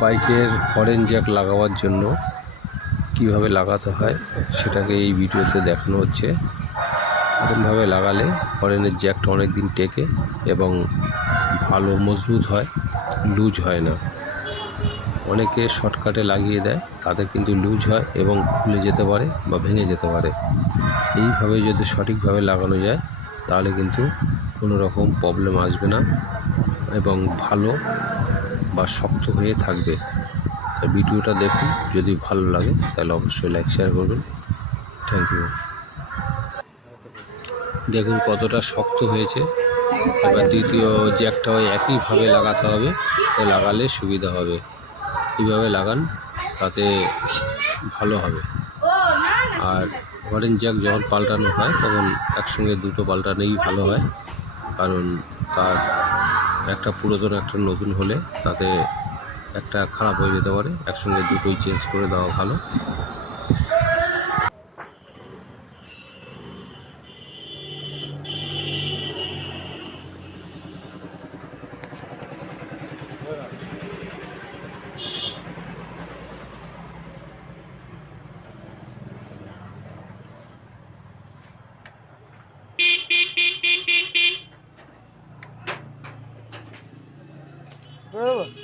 বাইকের horn Jack লাগাবার জন্য কিভাবে লাগাতে হয় সেটাকে এই ভিডিওতে দেখানো হচ্ছে। এরকমভাবে লাগালে হরেনের জ্যাকটা অনেক দিন টেকে এবং ভালো মজবুত হয়, লুজ হয় না। অনেকে শর্টকাটে লাগিয়ে দেয়, তাতে কিন্তু লুজ হয় এবং খুলে যেতে পারে বা ভেঙে যেতে পারে। এইভাবে যদি সঠিকভাবে লাগানো যায় তাহলে কিন্তু কোনো রকম প্রবলেম আসবে না এবং ভালো বা শক্ত হয়ে থাকবে। তাই ভিডিওটা দেখুন, যদি ভালো লাগে তাহলে অবশ্যই লাইক শেয়ার করবেন। Thank you. দেখুন কতটা শক্ত হয়েছে। এবার দ্বিতীয় জ্যাকটাও একইভাবে লাগাতে হবে, লাগালে সুবিধা হবে। এইভাবে লাগান, তাতে ভালো হবে। আর হরেন জ্যাক যখন পাল্টানো হয় তখন একসঙ্গে দুটো পাল্টানোই ভালো হয়, কারণ তার একটা পুরাতন একটা নতুন হলে তাতে একটা খারাপ হয়ে যেতে পারে। একসঙ্গে দুটোই চেঞ্জ করে দেওয়া ভালো। বরাবর